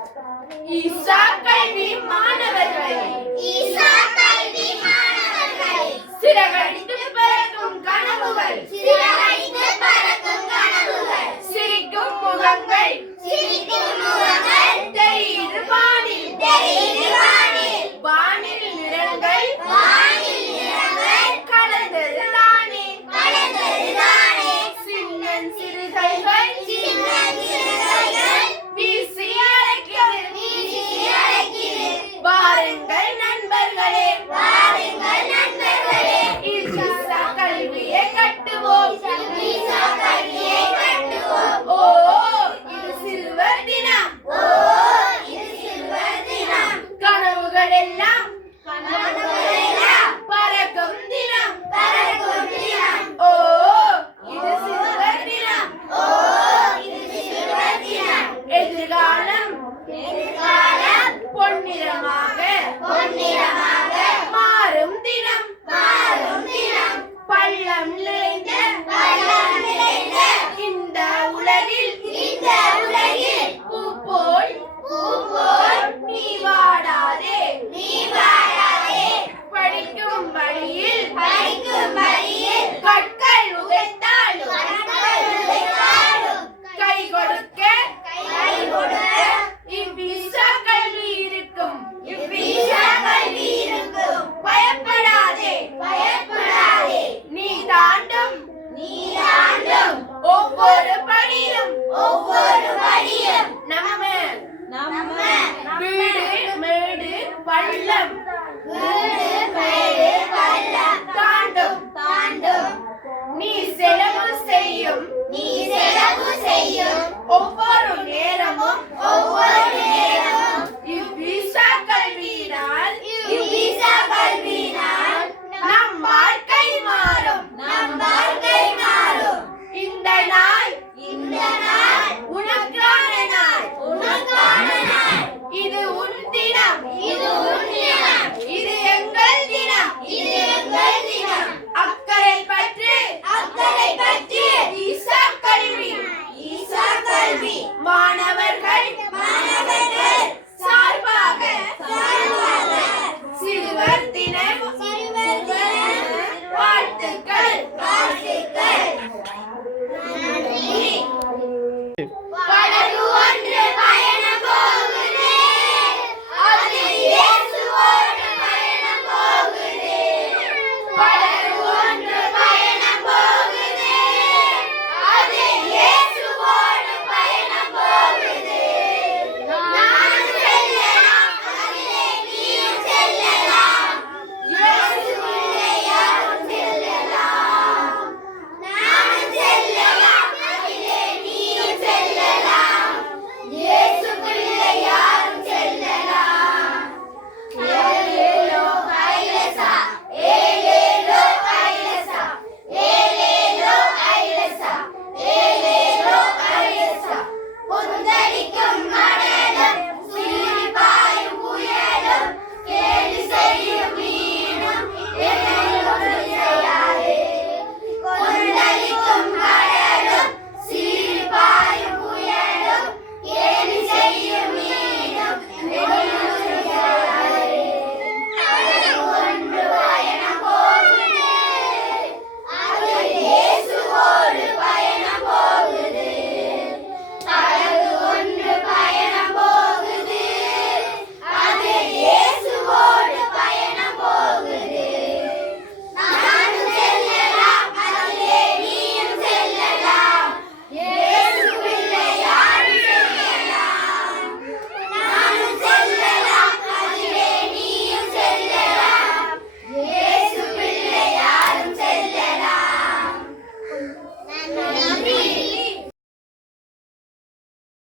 ஈசா கல்வி மாணவர்களே ஈசா கல்வி மாணவர்களே சிறகடித்து Yeah. Yeah.